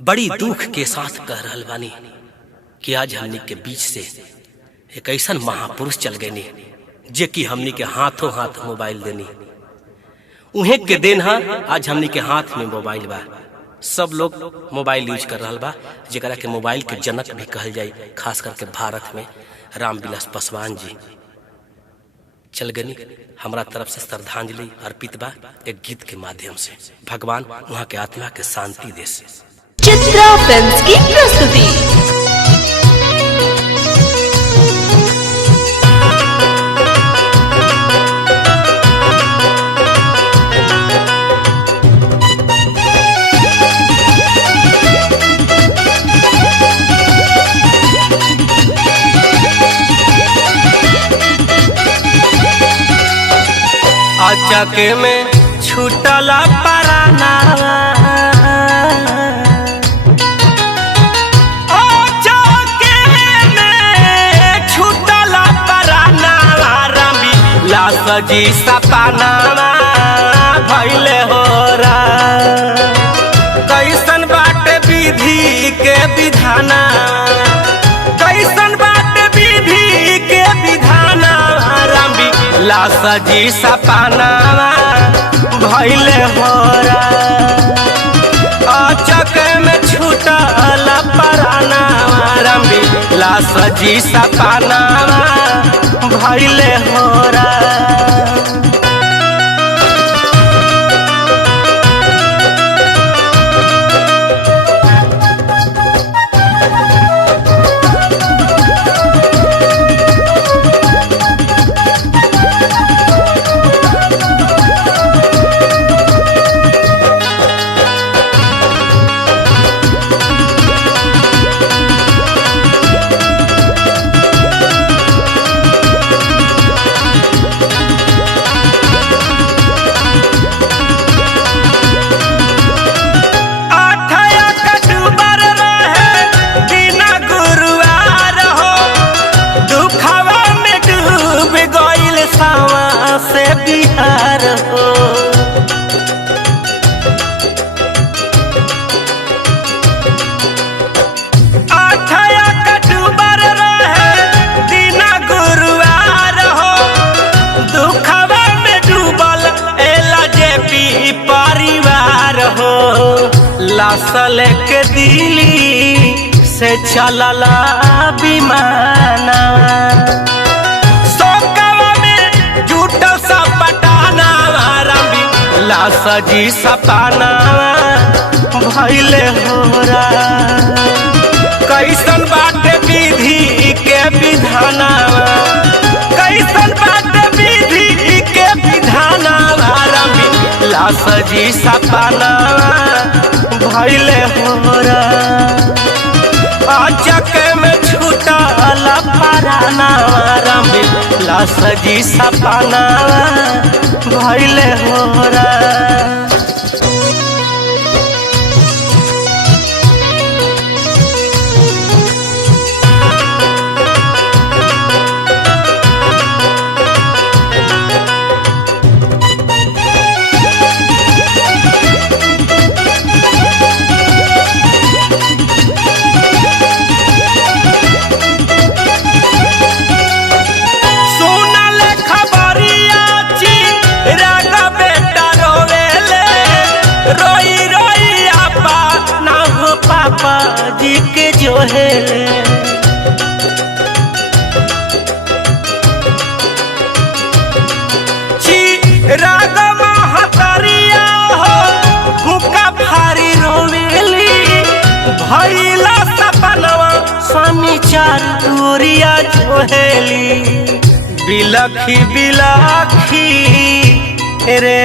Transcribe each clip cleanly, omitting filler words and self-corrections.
बड़ी दुख के साथ कह रहल बानी कि आज हमनी के बीच से एक ऐसा महापुरुष चल गए जे कि हमनी के हाथों हाथ मोबाइल देनी। उहे के देन हा आज हमनी के हाथ में मोबाइल बा। सब लोग मोबाइल यूज कर रहल बा, जेकरा के मोबाइल के जनक भी कहल जाए। खास करके भारत में रामविलास पासवान जी चल गनी। हमरा तरफ से श्रद्धांजलि अर्पित बा एक गीत के माध्यम से। भगवान वहाँ के आत्मा के शांति दे। चित्रा फिल्म्स की प्रस्तुति। अचक में छूटला पराना, जी सपना भइले हो रा। कैसन बाटे विधि के विधाना, कैसन बाटे विधि के विधाना। रामविलास जी सपना भइले हो रा। अचक में छूटल पराना, रामविलास जी सपना भइले हो रा। बिहार हो अठया कटुबर रहे दीना गुरुआर हो। दुखवा में डूबल एला जेपी परिवार हो। लासल के दिल्ली से चलला विमाना, रामविलास जी सपना भइले हो रा। कैसन बाटे विधि के विधाना, कैसन बाटे विधि के विधाना। रामविलास जी सपना भइले हो रा। अचक में छूटल पराना, रामविलास जी सपना भइले हो रा। जी के जो है राग महतरिया हो, भूखा भारी रोवेली। भइला सपनवा स्वामी चार दूरिया जोहेली। बिलखी बिलखी रे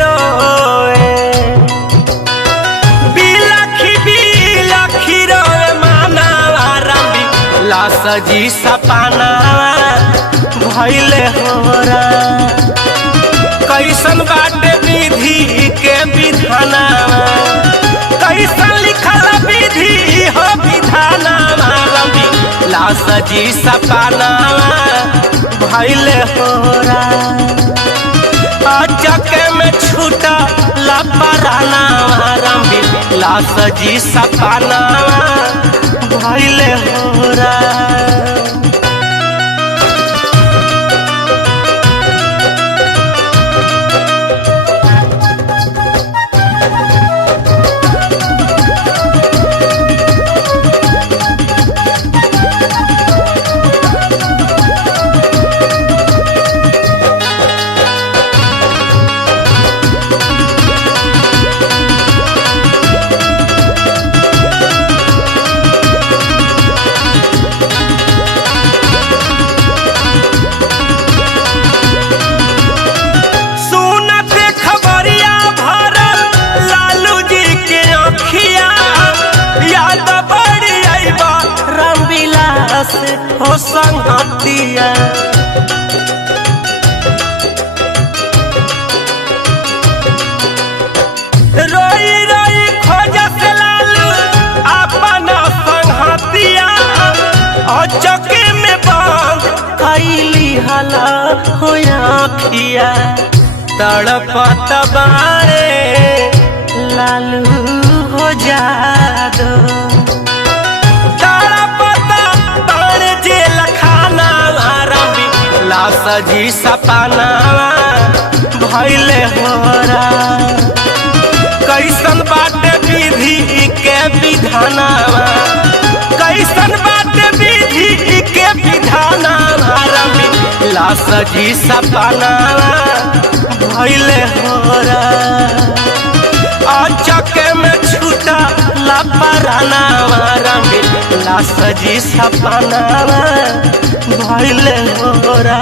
रोए, रामविलास जी सपना भइले हो रा। कैसन बाटे विधि के विधाना, कैसन लिखल विधि हो विधाना। रामविलास जी सपना भइले हो रा। अचक में छूटा लापराना राम लास जी सपाना भइले होरा। हो संगतिया रोई रोई खोजत लालू अपना संगतिया और चौके में बंद कैली हला हो आँखिया तड़पत बारे लालू हो जादो सजी सपाना भइले होरा। कैसन बाटे विधि के विधाना कैसन बाटे विधि के विधाना ला सजी सपाना भइले होरा। चके में छूटा लापराना ला सजी सपाना भइले होरा।